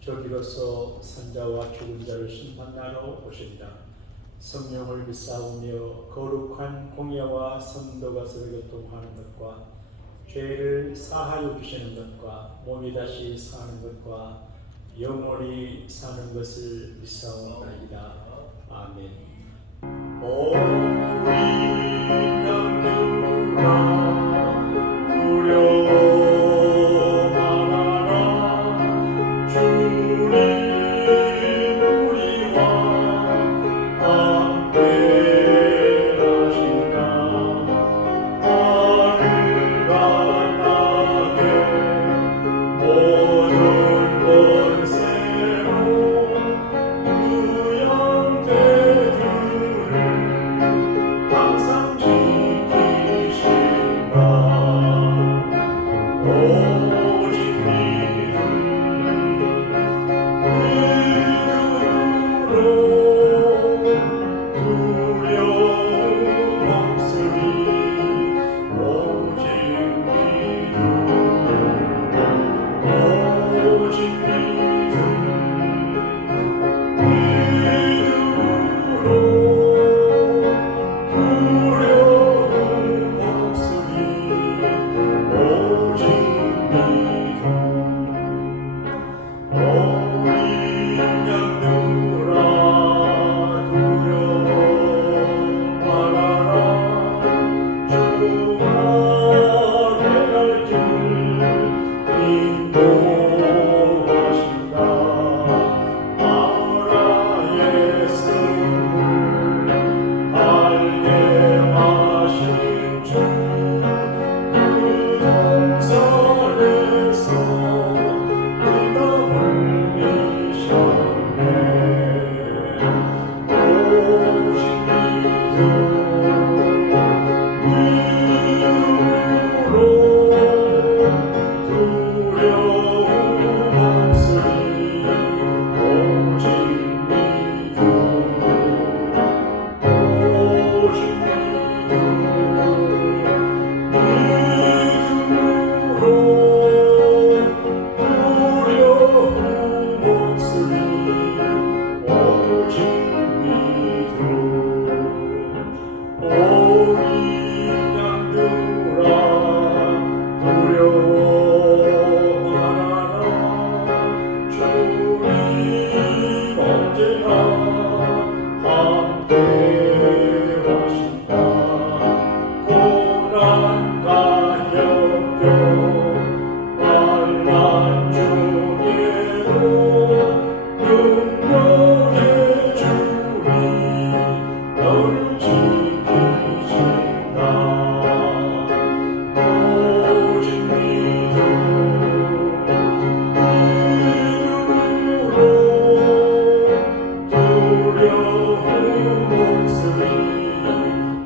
저기로서 산자와 죽은 자를 심판하러 오신다. 성령을 믿사오며 거룩한 공예와 성도가 서로 교통하는 것과 죄를 사하여 주시는 것과 몸이 다시 사는 것과 영원히 사는 것을 믿사오나이다. 아멘. 오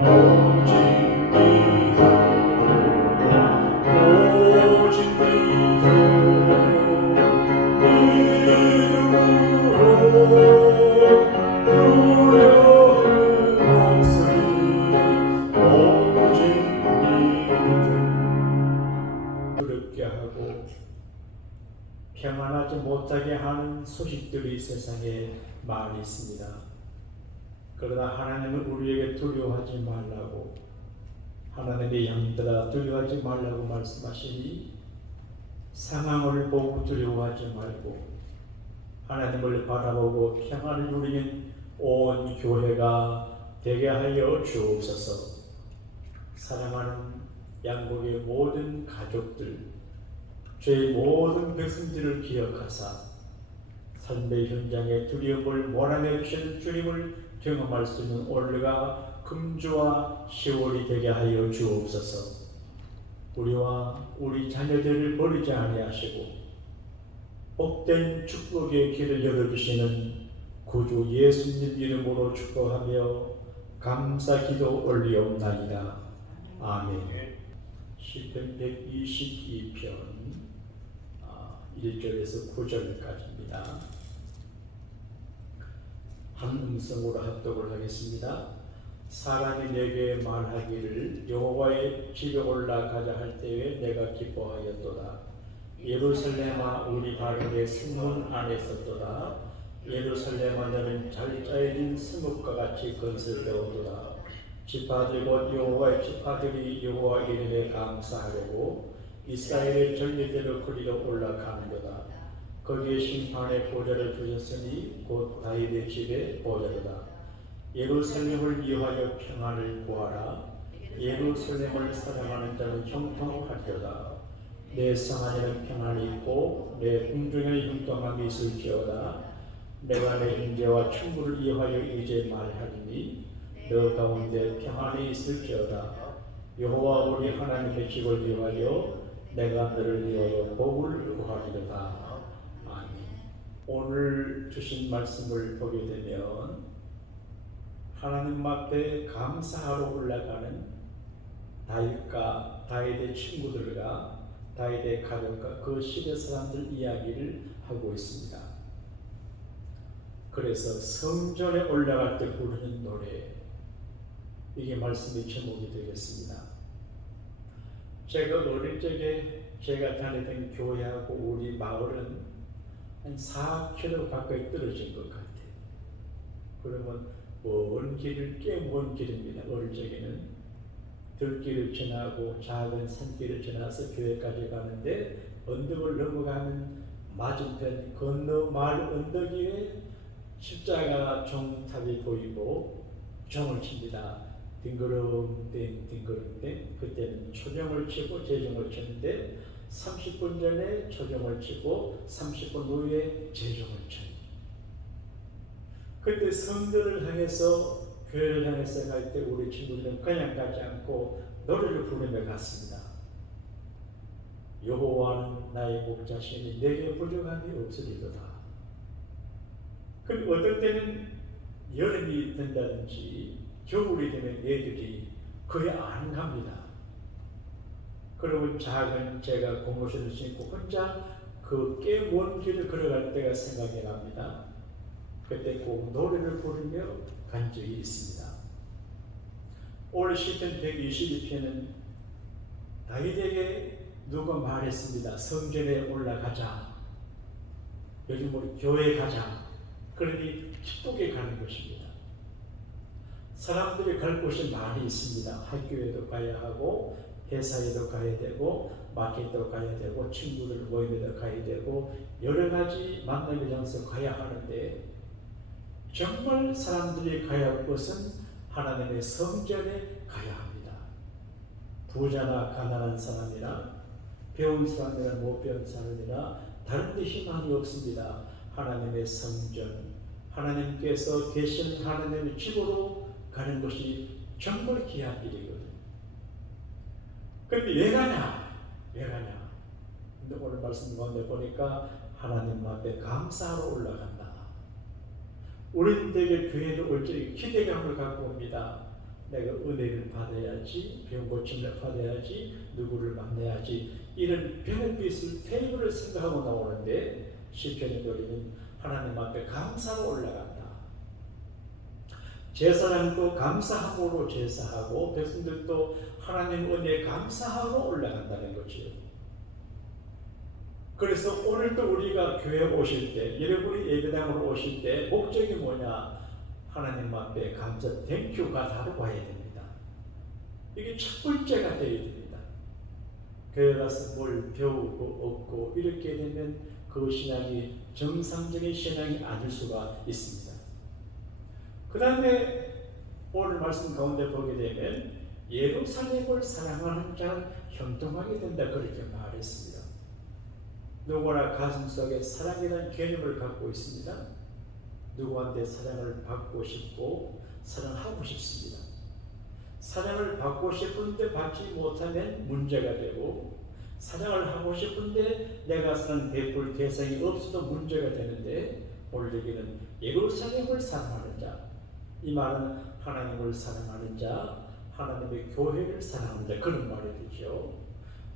오직 우리에게 두려워하지 말라고 하나님의 양들아 두려워하지 말라고 말씀하시니 상황을 보고 두려워하지 말고 하나님을 바라보고 평안을 누리는 온 교회가 되게 하여 주옵소서. 사랑하는 양국의 모든 가족들, 죄의 모든 백성들을 기억하사 삶의 현장에 두려움을 몰아내 주시는 주님을 경험할 수 있는 올해가 금주와 10월이 되게 하여 주옵소서. 우리와 우리 자녀들을 버리지 아니하시고 복된 축복의 길을 열어주시는 구주 예수님 이름으로 축복하며 감사 기도 올리옵나이다. 아멘. 시편 122편 1절에서 9절까지입니다. 한 음성으로 합독을 하겠습니다. 사람이 내게 말하기를 여호와의 집에 올라가자 할 때에 내가 기뻐하였도다. 예루살렘아 우리 내 승문 안에 있었도다. 예루살렘아 너는 잘 짜여진 승읍과 같이 건설되었도다. 지파들 곧 여호와의 지파들이 여호와 이름에 감사하려고 이스라엘의 전리대로 그리로 올라가는도다. 거기에 심판의 보좌를 두셨으니 곧 다윗의 집의 보좌로다. 예루살렘을 위하여 평안을 구하라. 예루살렘을 사랑하는 자는 형통하리로다. 내 성 안에는 평안이 있고 내 궁중에는 형통함이 있을지어다. 내가 내 형제와 친구를 위하여 이제 말하리니 너 가운데 평안이 있을지어다. 여호와 우리 하나님의 집을 위하여 내가 너를 위하여 복을 구하리로다. 오늘 주신 말씀을 보게 되면 하나님 앞에 감사하러 올라가는 다윗과 다윗의 친구들과 다윗의 가족과 그 시대 사람들 이야기를 하고 있습니다. 그래서 성전에 올라갈 때 부르는 노래 이게 말씀의 제목이 되겠습니다. 제가 어릴 적에 제가 다니던 교회하고 우리 마을은 한 4km 가까이 떨어진 것 같아요. 그러면 먼 길을 꽤 먼 길입니다. 어릴 적에는 들길을 지나고 작은 산길을 지나서 교회까지 가는데 언덕을 넘어가는 맞은편 건너 마을 언덕 위에 십자가 종탑이 보이고 종을 칩니다. 딩그렁댕 딩그렁댕 그때는 초정을 치고 재정을 치는데 30분 전에 초정을 치고 30분 후에 재정을 쳐요. 그때 성전을 향해서 교회를 향해서 갈 때 우리 친구들은 그냥 가지 않고 노래를 부르며 갔습니다. 여호와는 나의 목자시니 내게 부족함이 없으리로다. 그리고 어떨 때는 여름이 된다든지 겨울이 되면 애들이 거의 안 갑니다. 그러면 작은 제가 고무신을 신고 혼자 그꽤먼 길을 걸어갈 때가 생각이 납니다. 그때 꼭 노래를 부르며 간 적이 있습니다. 오늘 시편 122편은 다윗에게 누가 말했습니다. 성전에 올라가자. 요즘 우리 교회 가자. 그러니 기쁘게 가는 것입니다. 사람들이 갈 곳이 많이 있습니다. 학교에도 가야 하고 회사에도 가야 되고 마켓도 가야 되고 친구들 모임에도 가야 되고 여러 가지 만남의 장소 가야 하는데 정말 사람들이 가야 할 곳은 하나님의 성전에 가야 합니다. 부자나 가난한 사람이나 배운 사람이나 못 배운 사람이나 다른 데 희망이 없습니다. 하나님의 성전, 하나님께서 계신 하나님의 집으로 가는 것이 정말 귀한 일이거든요. 그런데 왜 가냐? 왜 가냐? 근데 오늘 말씀 가운데 보니까 하나님 앞에 감사하러 올라간다. 우리는 되게 교회를 올 적에 기대감을 갖고 옵니다. 내가 은혜를 받아야지, 병 고침을 받아야지, 누구를 만나야지 이런 베네핏을 테이블을 생각하고 나오는데 시편의 노래는 하나님 앞에 감사로 올라간다. 제사장도 감사함으로 제사하고 백성들도 하나님 은혜에 감사하고 올라간다는 거죠. 그래서 오늘도 우리가 교회 오실 때, 여러분이 예배당으로 오실 때 목적이 뭐냐? 하나님 앞에 감사, 땡큐가 다르고 와야 됩니다. 이게 첫 번째가 되어야 됩니다. 교회 가서 뭘 배우고 얻고 이렇게 되면 그 신앙이 정상적인 신앙이 아닐 수가 있습니다. 그 다음에 오늘 말씀 가운데 보게 되면 예루살렘을 사랑하는 자는 형통하게 된다 그렇게 말했습니다. 누구나 가슴 속에 사랑이라는 개념을 갖고 있습니다. 누구한테 사랑을 받고 싶고 사랑하고 싶습니다. 사랑을 받고 싶은데 받지 못하면 문제가 되고 사랑을 하고 싶은데 내가 사는 베풀 대상이 없어도 문제가 되는데 얘기는 예루살렘을 사랑하는 자. 이 말은 하나님을 사랑하는 자, 하나님의 교회를 사랑하는 자 그런 말이 되죠.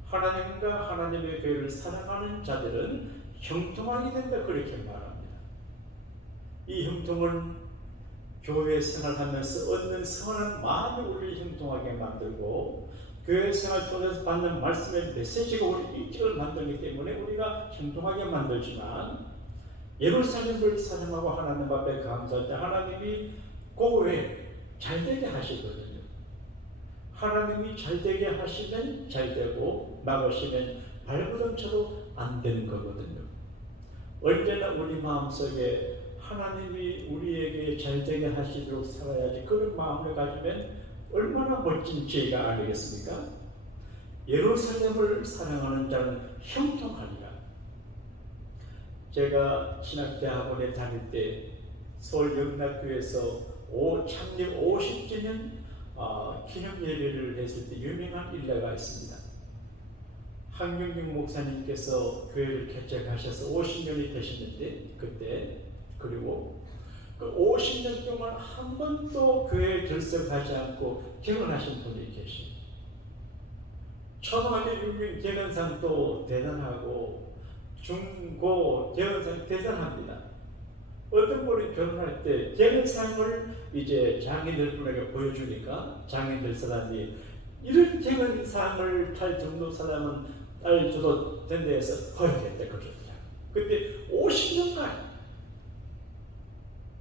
하나님과 하나님의 교회를 사랑하는 자들은 형통하게 된다 그렇게 말합니다. 이 형통은 교회 생활하면서 얻는 선한 마음이 우리를 형통하게 만들고 교회 생활 통해서 받는 말씀의 메시지가 우리 일찍을 만들기 때문에 우리가 형통하게 만들지만 예루살렘을 사랑하고 하나님 앞에 감사할 때 하나님이 그외 잘되게 하시거든요. 하나님이 잘되게 하시면 잘되고 막으시면 발부동쳐도 안 되는 거거든요. 언제나 우리 마음속에 하나님이 우리에게 잘되게 하시도록 살아야지 그런 마음을 가지면 얼마나 멋진 지혜가 아니겠습니까? 예루살렘을 사랑하는 자는 형통하리라. 제가 신학대학원에 다닐 때 서울 영락교에서 오, 창립 50주년 어, 기념 예배를 했을 때 유명한 일례가 있습니다. 한경경 목사님께서 교회를 개척하셔서 50년이 되셨는데 그때 그리고 그 50년 동안 한 번도 교회에 결석하지 않고 결혼하신 분이 계십니다. 초등학교 6년 개근상도 대단하고 중고 개근상 대단합니다. 어떤 분이 결혼할 때 개근상을 이제 장인들 분에게 보여주니까 장인들 사람이 이런 개근상을 탈 정도 사람은 딸 줘도 된다 해서 허용했대 그러더라고요. 근데 50년간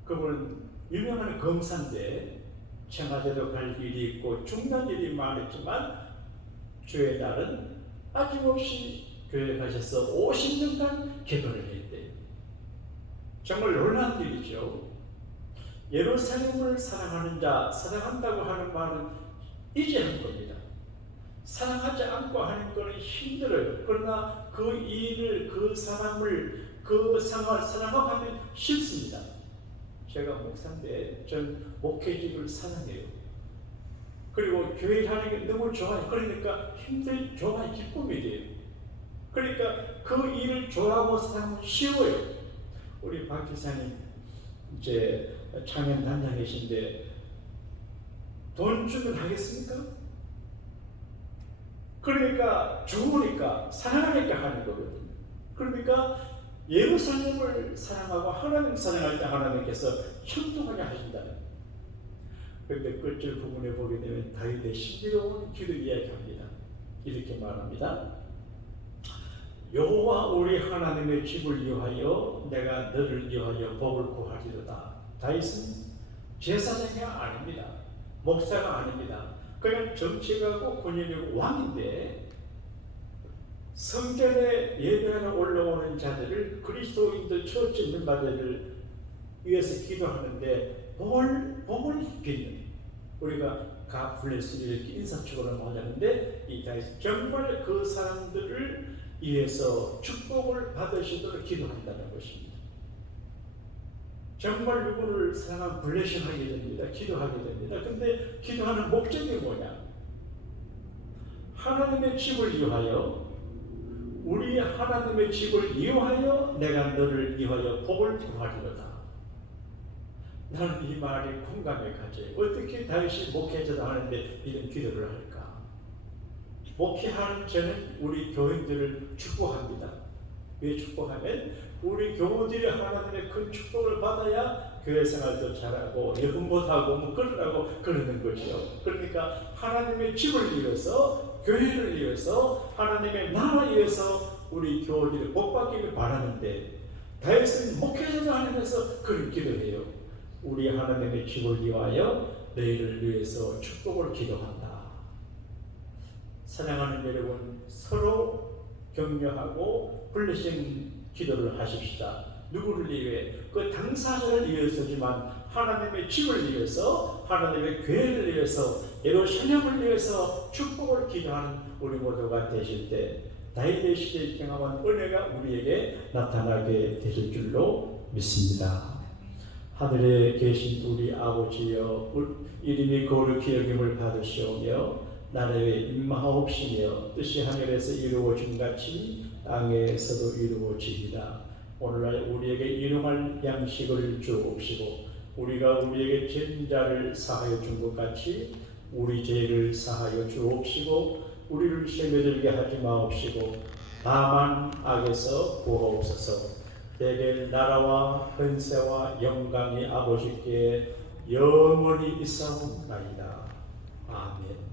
그분은 유명한 검사인데 청와대도 갈 일이 있고 중요한 일이 많았지만 주의 날은 아낌없이 교회 가셔서 50년간 개도를 했대요. 정말 놀라운 일이죠. 예루살렘을 사랑하는 자, 사랑한다고 하는 말은 이제 한 겁니다. 사랑하지 않고 하는 것은 힘들어요. 그러나 그 일을, 그 사람을, 그 상황을 사랑하면 쉽습니다. 제가 목사인데 전 목회직을 사랑해요. 그리고 교회 하는 게 너무 좋아요. 그러니까 힘들 좋아요. 기쁨이 돼요. 그러니까 그 일을 좋아하고 사랑하면 쉬워요. 우리 박 기사님 이제 창현 단장이신데 돈 주면 하겠습니까? 그러니까 좋으니까 사랑하니까 하는 거거든요. 그러니까 예루살렘을 사랑하고 하나님 사랑할 때 하나님께서 형통하게 하신다는 그런데 끝줄 부분에 보게 되면 다윗의 신비로운 기도 이야기합니다. 이렇게 말합니다. 여호와 우리 하나님의 집을 위하여 내가 너를 위하여 복을 구하리로다. 다윗은 제사장이 아닙니다. 목사가 아닙니다. 그냥 정치가고 군인이고 왕인데 성전에 예배하러 올라오는 자들을 그리스도인들 처치 멤버들을 위해서 기도하는데 복을 복을 입기는 우리가 가플레스를 이렇게 인사적으로 말하는데 이 다윗 정말 그 사람들을 위해서 축복을 받으시도록 기도한다는 것입니다. 정말 누구를 사랑하면 블레싱하게 됩니다. 기도하게 됩니다. 근데 기도하는 목적이 뭐냐? 하나님의 집을 위하여 우리 하나님의 집을 위하여 내가 너를 위하여 복을 구하리로다. 나는 이 말이 공감에 가지. 어떻게 다윗이 목회자도 하는데 이런 기도를 할까? 목회하는 저는 우리 교인들을 축복합니다. 왜 축복하면 우리 교우들이 하나님의 큰 축복을 받아야 교회 생활도 잘하고 예금 못하고 뭐 그러라고 그러는 거죠. 그러니까 하나님의 집을 위해서 교회를 위해서 하나님의 나라를 위해서 우리 교우들이 복받기를 바라는데 다윗은 목회자도 하면서 그런 기도해요. 우리 하나님의 집을 위하여 너희를 위해서 축복을 기도한다. 사랑하는 여러분 서로 격려하고 블레싱 기도를 하십시다. 누구를 위해? 그 당사자를 위해서지만 하나님의 집을 위해서 하나님의 교회를 위해서 예루살렘을 위해서 축복을 기도하는 우리 모두가 되실 때 다윗의 시대에 경험한 은혜가 우리에게 나타나게 되실 줄로 믿습니다. 하늘에 계신 우리 아버지여 이름이 거룩히 여김을 받으시오며 나라에 임하옵시며 뜻이 하늘에서 이루어진 같이 땅에서도 이루어지이다. 오늘날 우리에게 일용할 양식을 주옵시고 우리가 우리에게 죄인 자를 사하여 준 것 같이 우리 죄를 사하여 주옵시고 우리를 시험에 들게 하지 마옵시고 다만 악에서 구하옵소서 대개 나라와 권세와 영광이 아버지께 영원히 있사옵나이다. 아멘